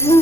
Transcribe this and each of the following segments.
ಅಣುರೇಣು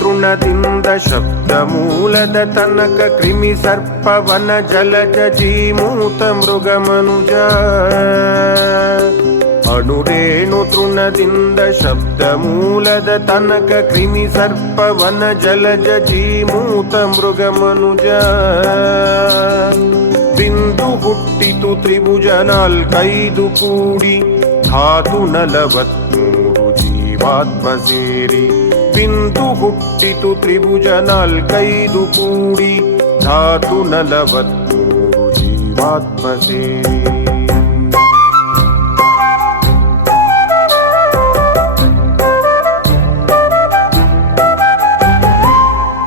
ತೃಣದಿಂದ ಶಬ್ದ ಮೂಲದ ತನಕ ಕ್ರಿಮಿ ಸರ್ಪವನ ಜಲಜ ಜೀಮೂತ ಮೃಗ ಮನುಜ. ಅಣುರೇಣು ತೃಣದಿಂದ ಶಬ್ದ ಮೂಲದ ತನಕ ಕ್ರಿಮಿ ಸರ್ಪವನ ಜಲಜ ಜೀಮೂತ ಮೃಗ ಮನುಜ. ಬಿಂದು ಹುಟ್ಟಿತು ತ್ರಿಭುಜ ನಾಲ್ಕೈದು ಕೂಡಿ ಧಾತು 43 ಜೀವಾತ್ಮ ಸೇರಿ. ಬಿಂದು ಹುಟ್ಟಿತು ತ್ರಿಭುಜ ನಾಲ್ಕೈದು ಕೂಡಿ ಧಾತು 43 ಜೀವಾತ್ಮ ಸೇರಿ.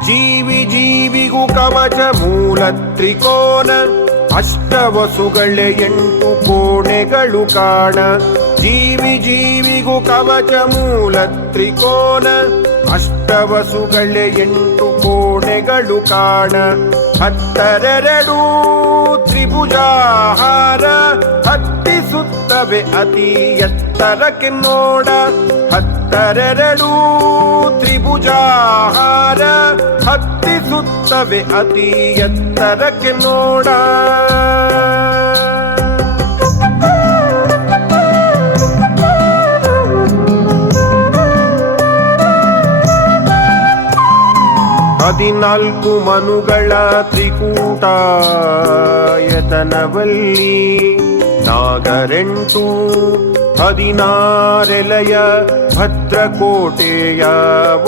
ಜೀವಿ ಜೀವಿಗೂ ಕವಚ ಮೂಲ ತ್ರಿಕೋನ ಅಷ್ಟವಸುಗಳೇ 8 ಕೋಣೆಗಳು ಕಾಣ. ಜೀವಿ ಜೀವಿಗೂ ಕವಚ ಮೂಲ ತ್ರಿಕೋನ ಅಷ್ಟವಸುಗಳೇ 8 ಕೋಣೆಗಳು ಕಾಣ. 12 ತ್ರಿಭುಜಾಹಾರ ಹತ್ತಿಸುತ್ತವೆ ಅತಿ ಎತ್ತರಕ್ಕೆ ನೋಡ. 12 ತ್ರಿಭುಜಾಹಾರ ಹತ್ತಿಸುತ್ತವೆ ಅತಿ ಎತ್ತರಕ್ಕೆ ನೋಡ. ಹದಿನಾಲ್ಕು ಮನುಗಳ ತ್ರಿಕೂಟಾಯತನವಲ್ಲಿ ನಾಗರೆಂಟು 16 ಭದ್ರಕೋಟೆಯ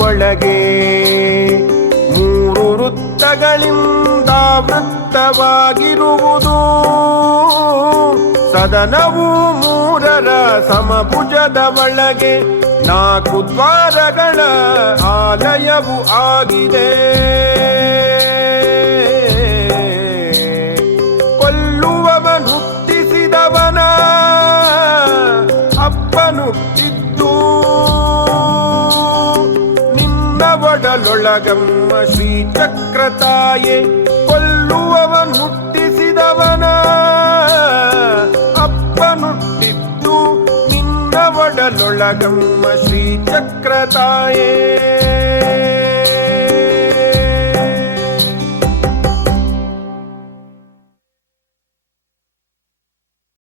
ಒಳಗೆ. 3 ವೃತ್ತಗಳಿಂದ ವೃತ್ತವಾಗಿರುವುದು ಸದನವು 3 ಸಮಭುಜದ ಒಳಗೆ. 4 ದ್ವಾರಗಳ ಆಲಯವು ಆಗಿದೆ. ಕೊಲ್ಲುವವನುಟ್ಟಿಸಿದವನ ಅಪ್ಪನುಟ್ಟಿದ್ದು ನಿನ್ನ ಒಡಲೊಳಗಮ್ಮ ಶ್ರೀಚಕ್ರತಾಯೆ. ಕೊಲ್ಲುವವನುಟ್ಟಿಸಿದವನ ಅಪ್ಪನುಟ್ಟಿದ್ದು ಒಡಲೊಳಗಮ್ಮ ಶ್ರೀಚಕ್ರತಾಯೇ.